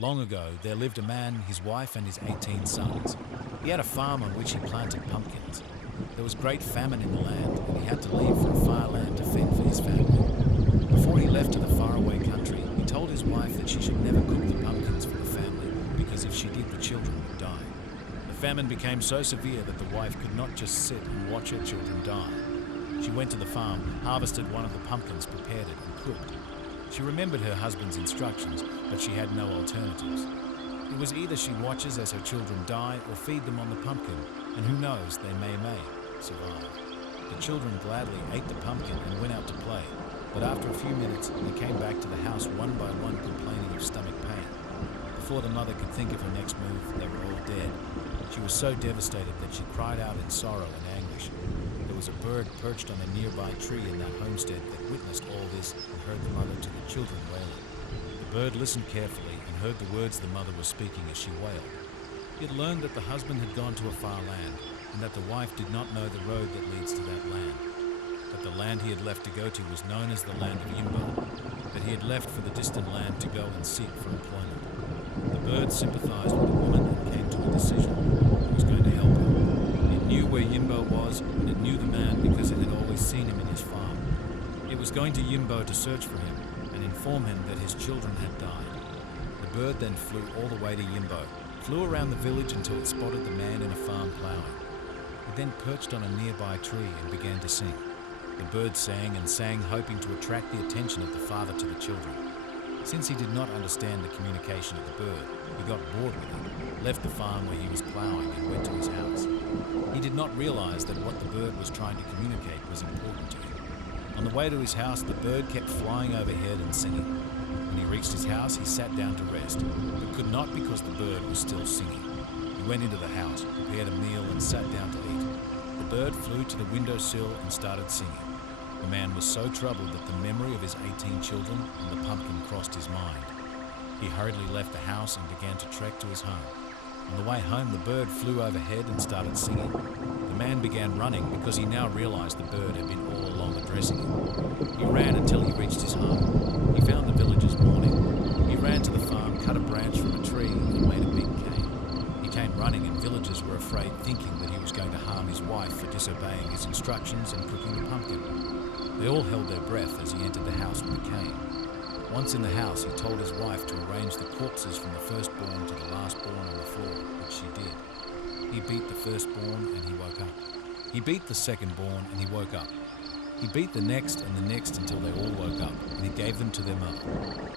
Long ago, there lived a man, his wife, and his 18 sons. He had a farm on which he planted pumpkins. There was great famine in the land, and he had to leave for a far land to fend for his family. Before he left to the faraway country, he told his wife that she should never cook the pumpkins for the family, because if she did, the children would die. The famine became so severe that the wife could not just sit and watch her children die. She went to the farm, harvested one of the pumpkins, prepared it, and cooked. She remembered her husband's instructions, but she had no alternatives. It was either she watches as her children die or feed them on the pumpkin, and who knows, they may survive. The children gladly ate the pumpkin and went out to play, but after a few minutes, they came back to the house one by one complaining of stomach pain. Before the mother could think of her next move, they were all dead. She was so devastated that she cried out in sorrow and anguish. There was a bird perched on a nearby tree in that homestead that witnessed all this and heard the mother to the children wailing. The bird listened carefully and heard the words the mother was speaking as she wailed. It learned that the husband had gone to a far land and that the wife did not know the road that leads to that land. That the land he had left to go to was known as the land of Yimbo, that he had left for the distant land to go and seek for employment. The bird sympathized with the woman and came to a decision. It was going to help her. It knew where Yimbo was, and it knew the man because it had always seen him in his farm. It was going to Yimbo to search for him and inform him that his children had died. The bird then flew all the way to Yimbo, flew around the village until it spotted the man in a farm plowing. It then perched on a nearby tree and began to sing. The bird sang and sang, hoping to attract the attention of the father to the children. Since he did not understand the communication of the bird, he got bored with it, left the farm where he was plowing and went to his house. He did not realize that what the bird was trying to communicate was important to him. On the way to his house, the bird kept flying overhead and singing. When he reached his house, he sat down to rest, but could not because the bird was still singing. He went into the house, prepared a meal, and sat down to eat. The bird flew to the windowsill and started singing. The man was so troubled that the memory of his 18 children and the pumpkin crossed his mind. He hurriedly left the house and began to trek to his home. On the way home, the bird flew overhead and started singing. The man began running because he now realized the bird had been all along addressing him. He ran until he reached his home. He found the villagers mourning. He ran to the farm, cut a branch from a tree, and made a big cane. He came running, and villagers were afraid, thinking that he was going to harm his wife for disobeying his instructions and cooking the pumpkin. They all held their breath as he entered the house with the cane. Once in the house, he told his wife to arrange the corpses from the firstborn to the lastborn on the floor, which she did. He beat the firstborn and he woke up. He beat the secondborn and he woke up. He beat the next and the next until they all woke up, and he gave them to their mother.